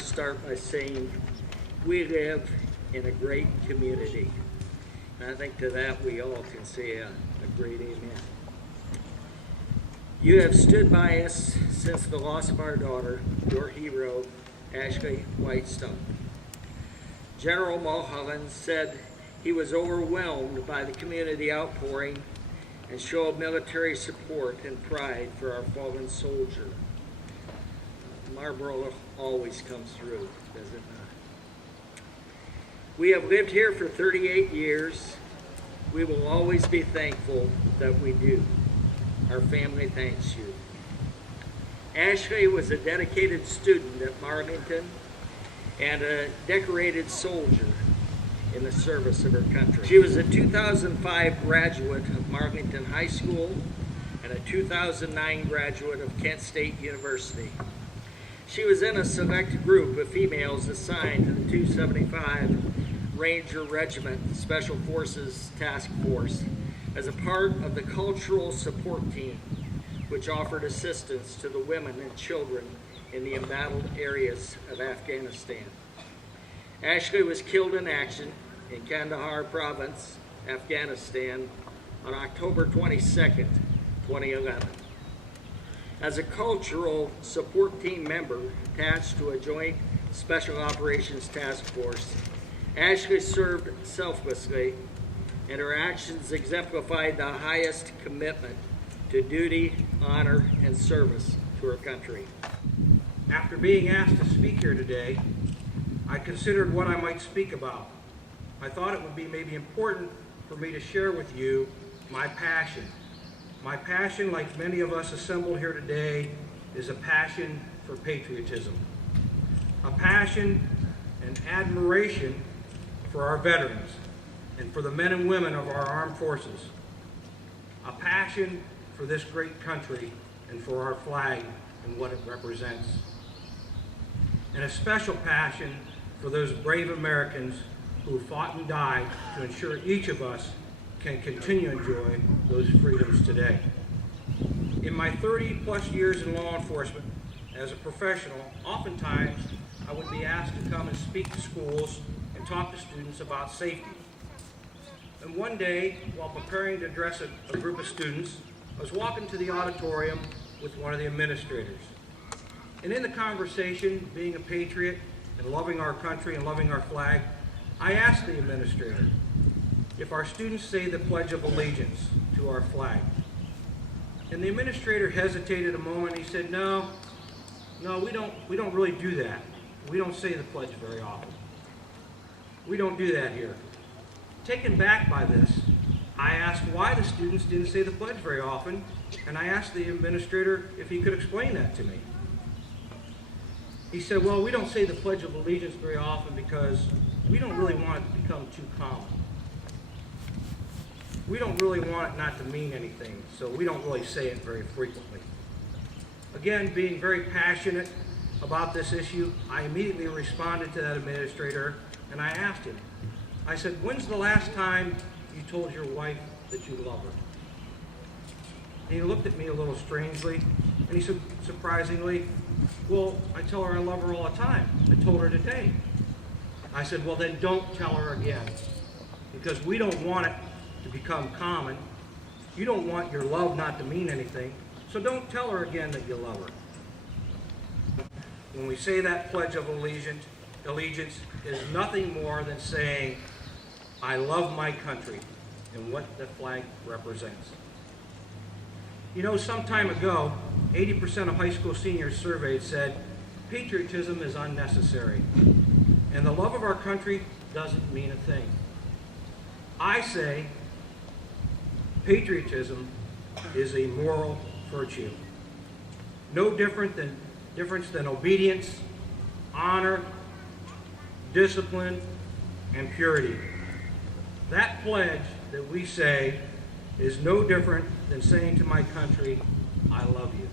to start by saying we live in a great community. And I think to that we all can say a great amen. You have stood by us since the loss of our daughter, your hero, Ashley Whitestone. General Mulholland said he was overwhelmed by the community outpouring and show of military support and pride for our fallen soldier. Marlboro always comes through, does it not? We have lived here for 38 years. We will always be thankful that we do. Our family thanks you. Ashley was a dedicated student at Marlington and a decorated soldier in the service of her country. She was a 2005 graduate of Marlington High School and a 2009 graduate of Kent State University. She was in a select group of females assigned to the 275 Ranger Regiment Special Forces Task Force as a part of the cultural support team, which offered assistance to the women and children in the embattled areas of Afghanistan. Ashley was killed in action in Kandahar Province, Afghanistan, on October 22nd, 2011. As a cultural support team member attached to a joint Special Operations Task Force, Ashley served selflessly, and her actions exemplified the highest commitment to duty, honor, and service to her country. After being asked to speak here today, I considered what I might speak about. I thought it would be maybe important for me to share with you my passion. My passion, like many of us assembled here today, is a passion for patriotism. A passion and admiration for our veterans and for the men and women of our armed forces. A passion for this great country and for our flag and what it represents. And a special passion for those brave Americans who fought and died to ensure each of us can continue to enjoy those freedoms today. In my 30-plus years in law enforcement, as a professional, oftentimes I would be asked to come and speak to schools and talk to students about safety. And one day, while preparing to address a group of students, I was walking to the auditorium with one of the administrators. And in the conversation, being a patriot and loving our country and loving our flag, I asked the administrator if our students say the Pledge of Allegiance to our flag. And the administrator hesitated a moment. He said, no, we don't really do that. We don't say the pledge very often. We don't do that here. Taken back by this, I asked why the students didn't say the pledge very often, and I asked the administrator if he could explain that to me. He said, well, we don't say the Pledge of Allegiance very often because we don't really want it to become too common. We don't really want it not to mean anything, so we don't really say it very frequently. Again, being very passionate about this issue, I immediately responded to that administrator and I asked him, I said, when's the last time you told your wife that you love her? And he looked at me a little strangely and he said, surprisingly, well, I tell her I love her all the time. I told her today. I said, well, then don't tell her again, because we don't want it to become common. You don't want your love not to mean anything, so don't tell her again that you love her. When we say that Pledge of Allegiance is nothing more than saying, I love my country and what the flag represents. You know, some time ago, 80% of high school seniors surveyed said, patriotism is unnecessary, and the love of our country doesn't mean a thing. I say, patriotism is a moral virtue. No difference than obedience, honor, discipline, and purity. That pledge that we say is no different than saying to my country, I love you.